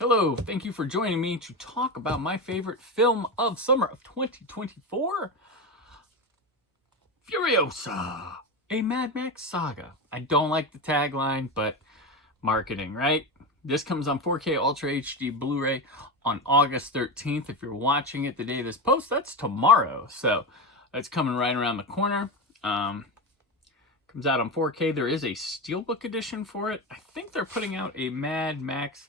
Hello, thank you for joining me to talk about my favorite film of summer of 2024, Furiosa, a Mad Max saga. I don't like the tagline, but marketing, right? This comes on 4K Ultra HD Blu-ray on August 13th. If you're watching it the day this posts, that's tomorrow. So it's coming right around the corner. Comes out on 4K. There is a Steelbook edition for it. I think they're putting out a Mad Max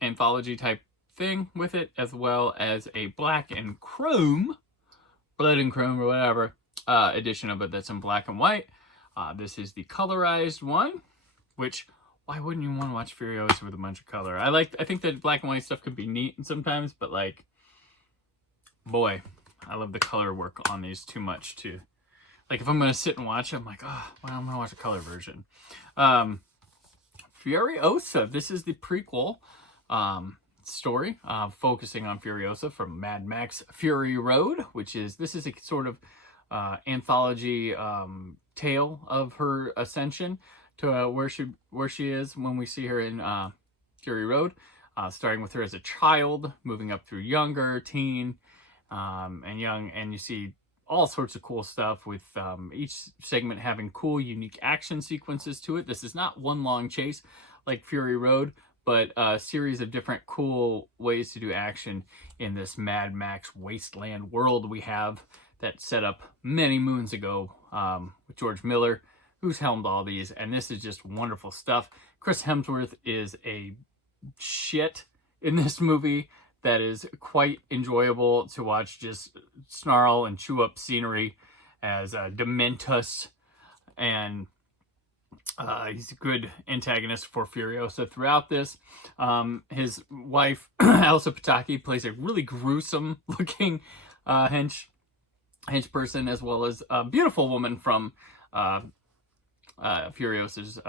anthology type thing with it, as well as a black and chrome, blood and chrome or whatever, edition of it that's in black and white. This is the colorized one, which, why wouldn't you want to watch Furiosa with a bunch of color? I think that black and white stuff could be neat sometimes, but like, boy, I love the color work on these too much to, like, if I'm going to sit and watch it, I'm like, oh, well, I'm going to watch a color version. Furiosa, this is the prequel story, focusing on Furiosa from Mad Max Fury Road, this is a sort of anthology tale of her ascension to where she is when we see her in Fury Road, starting with her as a child, moving up through younger, teen, and young, and you see all sorts of cool stuff with each segment having cool, unique action sequences to it. This is not one long chase like Fury Road, but a series of different cool ways to do action in this Mad Max wasteland world we have that set up many moons ago with George Miller, who's helmed all these, and this is just wonderful stuff. Chris Hemsworth is a shit in this movie that is quite enjoyable to watch, just snarl and chew up scenery as Dementus, and he's a good antagonist for Furiosa throughout this. His wife, Elsa Pataki, plays a really gruesome looking hench person, as well as a beautiful woman from Furiosa's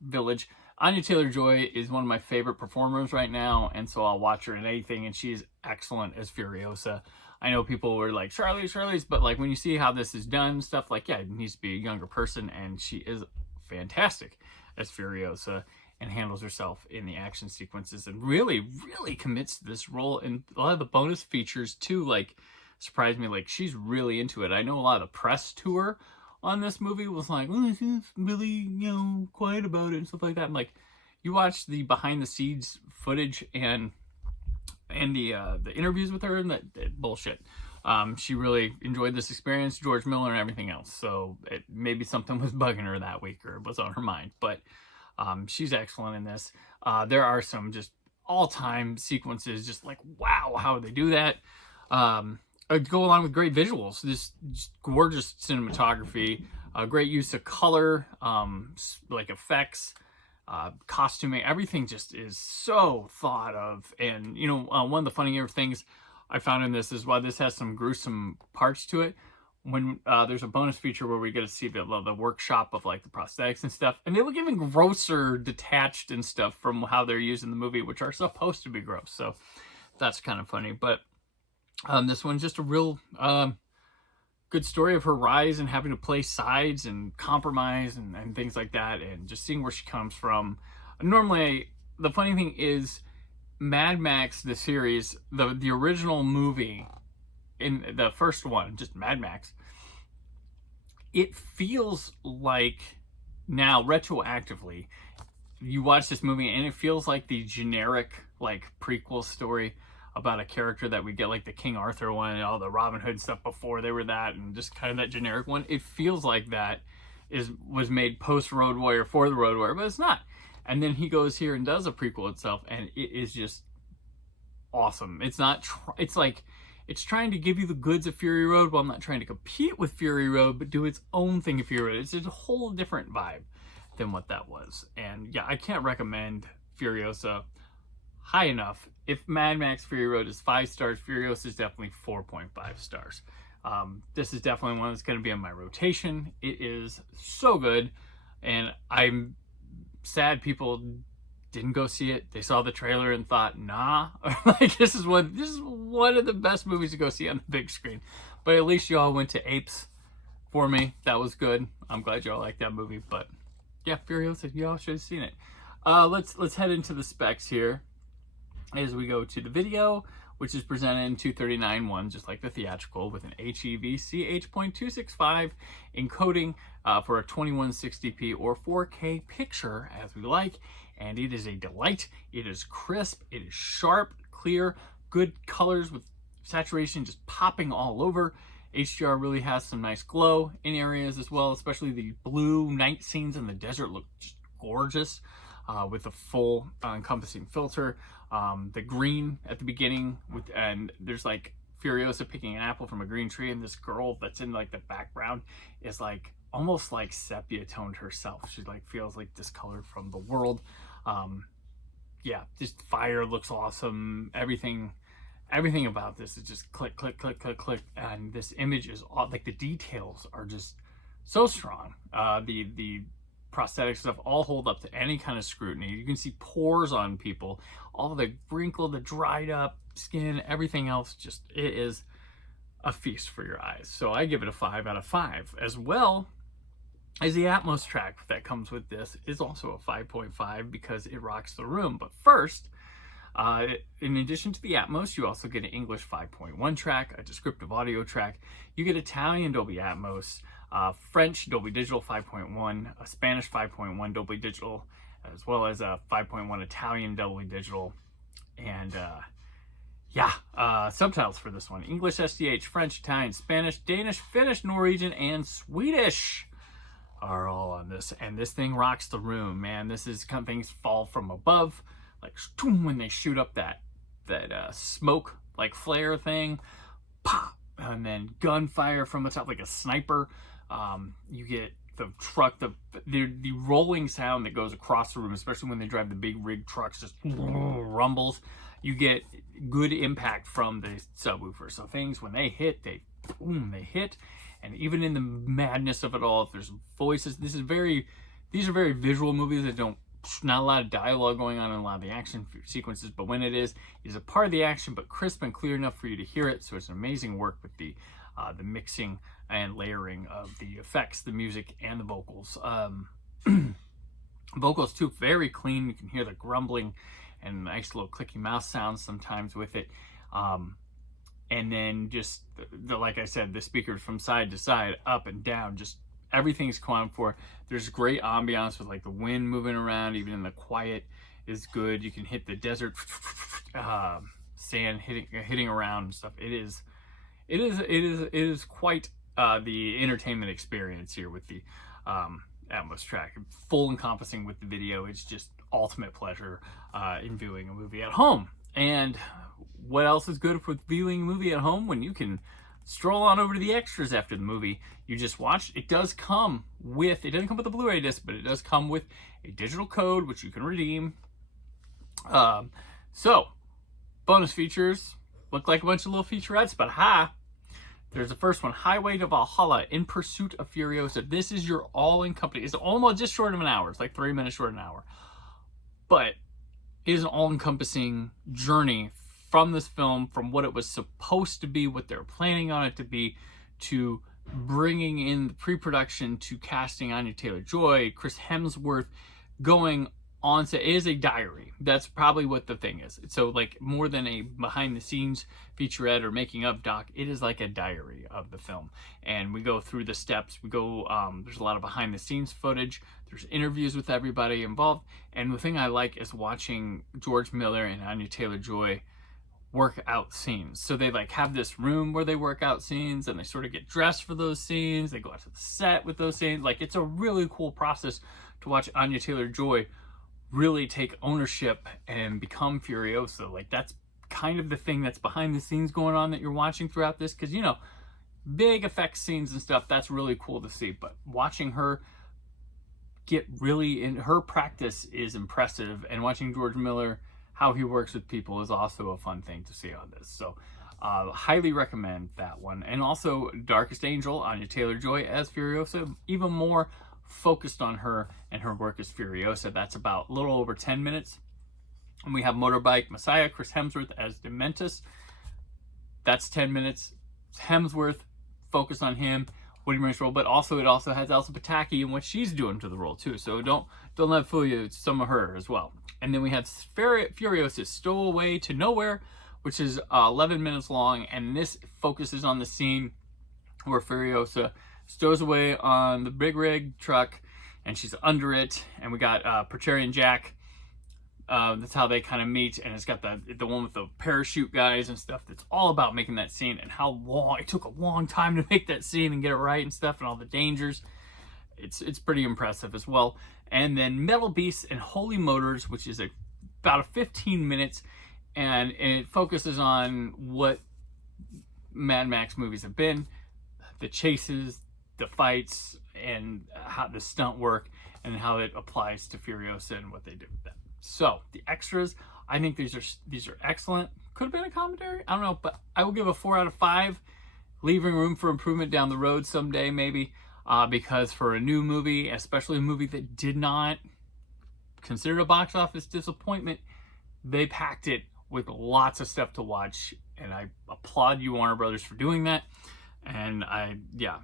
village. Anya Taylor-Joy is one of my favorite performers right now, and so I'll watch her in anything, and she's excellent as Furiosa. I know people were like, Charlie's, but like when you see how this is done, stuff like, yeah, it needs to be a younger person, and she is fantastic as Furiosa and handles herself in the action sequences and really, really commits to this role. And a lot of the bonus features too, like, surprised me. Like, she's really into it. I know a lot of the press tour on this movie was like, oh, she's really, quiet about it and stuff like that. I'm like, you watch the behind the scenes footage and the interviews with her, and that bullshit. She really enjoyed this experience, George Miller and everything else. So maybe something was bugging her that week or was on her mind, but she's excellent in this. There are some just all-time sequences, just like, wow, how would they do that? Go along with great visuals, this gorgeous cinematography, great use of color, like effects, costuming, everything just is so thought of. And one of the funnier things I found in this is, while this has some gruesome parts to it, when there's a bonus feature where we get to see the workshop of like the prosthetics and stuff, and they look even grosser, detached and stuff from how they're used in the movie, which are supposed to be gross. So that's kind of funny. But this one's just a real good story of her rise and having to play sides and compromise and things like that, and just seeing where she comes from. Normally, the funny thing is, Mad Max, the series, the original movie, in the first one, just Mad Max, it feels like now, retroactively, you watch this movie and it feels like the generic, like, prequel story about a character that we get, like the King Arthur one and all the Robin Hood stuff before they were that, and just kind of that generic one. It feels like that was made post Road Warrior for the Road Warrior, but it's not. And then he goes here and does a prequel itself, and it is just awesome. It's not it's like it's trying to give you the goods of Fury Road while not trying to compete with Fury Road, but do its own thing of Fury Road. It's a whole different vibe than what that was. And yeah, I can't recommend Furiosa high enough. If Mad Max Fury Road is 5 stars, Furiosa is definitely 4.5 stars. This is definitely one that's going to be on my rotation. It is so good, and I'm sad people didn't go see it. They saw the trailer and thought, nah, like this is one of the best movies to go see on the big screen. But at least y'all went to Apes for me. That was good. I'm glad y'all liked that movie. But yeah, Furiosa, y'all should have seen it. Let's head into the specs here as we go to the video, which is presented in 239.1, just like the theatrical, with an HEVC H.265 encoding for a 2160p or 4K picture, as we like. And it is a delight. It is crisp, it is sharp, clear, good colors with saturation just popping all over. HDR really has some nice glow in areas as well, especially the blue night scenes in the desert look just gorgeous with a full encompassing filter. The green at the beginning, and there's like Furiosa picking an apple from a green tree, and this girl that's in like the background is like almost like sepia toned herself. She like feels like discolored from the world. Yeah, just fire looks awesome. Everything about this is just click, click, click, click, click, and this image is all, like, the details are just so strong. The prosthetic stuff all hold up to any kind of scrutiny. You can see pores on people, all the wrinkled, the dried up skin, everything else. Just, it is a feast for your eyes. So I give it a 5 out of 5. As well as the Atmos track that comes with this is also a 5.5 because it rocks the room. But first, in addition to the Atmos, you also get an English 5.1 track, a descriptive audio track. You get Italian Dolby Atmos, French Dolby Digital 5.1, a Spanish 5.1 Dolby Digital, as well as a 5.1 Italian Dolby Digital, and subtitles for this one: English SDH, French, Italian, Spanish, Danish, Finnish, Norwegian, and Swedish are all on this. And this thing rocks the room, man. This is kind of things fall from above, like when they shoot up that smoke like flare thing, pop, and then gunfire from the top like a sniper. You get the truck, the rolling sound that goes across the room, especially when they drive the big rig trucks, just rumbles. You get good impact from the subwoofer. So things, when they hit, they hit. And even in the madness of it all, if there's voices, these are very visual movies that not a lot of dialogue going on in a lot of the action sequences, but when it is a part of the action, but crisp and clear enough for you to hear it. So it's an amazing work with the mixing and layering of the effects, the music, and the vocals. Vocals too, very clean. You can hear the grumbling and nice little clicky mouse sounds sometimes with it. And then just like I said, the speakers from side to side, up and down, just everything's come for. There's great ambiance with like the wind moving around, even in the quiet is good. You can hit the desert sand hitting around and stuff. It is quite the entertainment experience here with the Atmos track, full encompassing with the video. It's just ultimate pleasure in viewing a movie at home. And what else is good for viewing a movie at home when you can stroll on over to the extras after the movie you just watched? It doesn't come with a Blu-ray disc, but it does come with a digital code which you can redeem. So bonus features look like a bunch of little featurettes, but there's the first one: Highway to Valhalla, In Pursuit of Furiosa. This is your all-encompassing, it's almost just short of an hour. It's like 3 minutes short of an hour, but it is an all-encompassing journey from this film, from what it was supposed to be, what they're planning on it to be, to bringing in the pre-production, to casting Anya Taylor-Joy, Chris Hemsworth, going on to, it is a diary. That's probably what the thing is. So like more than a behind-the-scenes featurette or making-of doc, it is like a diary of the film. And we go through the steps. We go, there's a lot of behind-the-scenes footage. There's interviews with everybody involved. And the thing I like is watching George Miller and Anya Taylor-Joy work out scenes. So they like have this room where they work out scenes, and they sort of get dressed for those scenes. They go out to the set with those scenes. Like, it's a really cool process to watch Anya Taylor-Joy really take ownership and become Furiosa. Like, that's kind of the thing that's behind the scenes going on that you're watching throughout this, because, you know, big effects scenes and stuff, that's really cool to see, but watching her get really in her practice is impressive, and watching George Miller, how he works with people, is also a fun thing to see on this. So highly recommend that one. And also Darkest Angel, Anya Taylor-Joy as Furiosa, even more focused on her and her work as Furiosa. That's about a little over 10 minutes. And we have Motorbike Messiah, Chris Hemsworth as Dementus. That's 10 minutes. Hemsworth, focused on him. Woody Murray's role, but also it also has Elsa Pataki and what she's doing to the role too. So don't let it fool you. It's some of her as well. And then we have Furiosa Stowaway to Nowhere, which is 11 minutes long, and this focuses on the scene where Furiosa stows away on the big rig truck, and she's under it, and we got Praetorian Jack. That's how they kind of meet, and it's got the one with the parachute guys and stuff. That's all about making that scene and how long it took a long time to make that scene and get it right and stuff, and all the dangers. It's pretty impressive as well. And then Metal Beasts and Holy Motors, which is about 15 minutes, and it focuses on what Mad Max movies have been, the chases, the fights, and how the stunt work, and how it applies to Furiosa and what they do with that. So the extras, I think these are excellent. Could have been a commentary, I don't know, but I will give a 4 out of 5, leaving room for improvement down the road someday maybe, because for a new movie, especially a movie that did not consider a box office disappointment, they packed it with lots of stuff to watch, and I applaud you, Warner Brothers, for doing that. And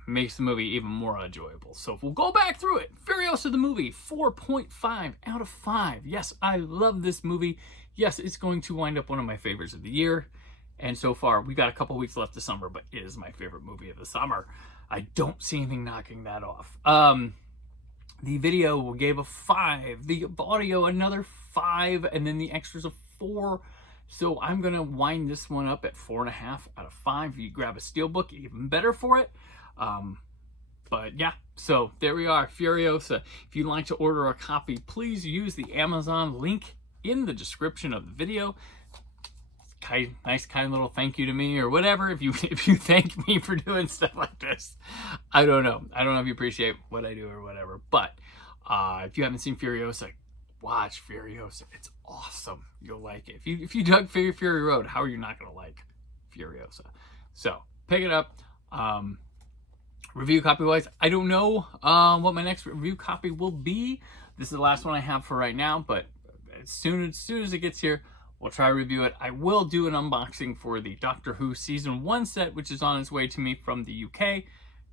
makes the movie even more enjoyable. So if we'll go back through it, Furiosa the movie, 4.5 out of 5. Yes, I love this movie. Yes, it's going to wind up one of my favorites of the year. And so far, we've got a couple weeks left of summer, but it is my favorite movie of the summer. I don't see anything knocking that off. The video gave a 5. The audio, another 5. And then the extras, a 4. So I'm going to wind this one up at 4.5 out of 5. If you grab a steelbook, even better for it. But yeah, so there we are, Furiosa. If you'd like to order a copy, please use the Amazon link in the description of the video. Nice kind little thank you to me or whatever. If you thank me for doing stuff like this, I don't know if you appreciate what I do or whatever. But if you haven't seen Furiosa, watch Furiosa. It's awesome. You'll like it. If you dug Fury Road, how are you not going to like Furiosa? So pick it up. Review copy wise, I don't know what my next review copy will be. This is the last one I have for right now, but as soon as it gets here, we'll try to review it. I will do an unboxing for the Doctor Who Season 1 set, which is on its way to me from the UK.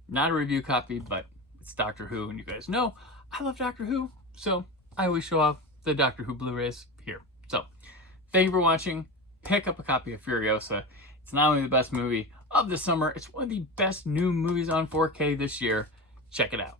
Not a review copy, but it's Doctor Who, and you guys know I love Doctor Who, so I always show off the Doctor Who Blu-rays here. So thank you for watching. Pick up a copy of Furiosa. It's not only the best movie of the summer, it's one of the best new movies on 4K this year. Check it out.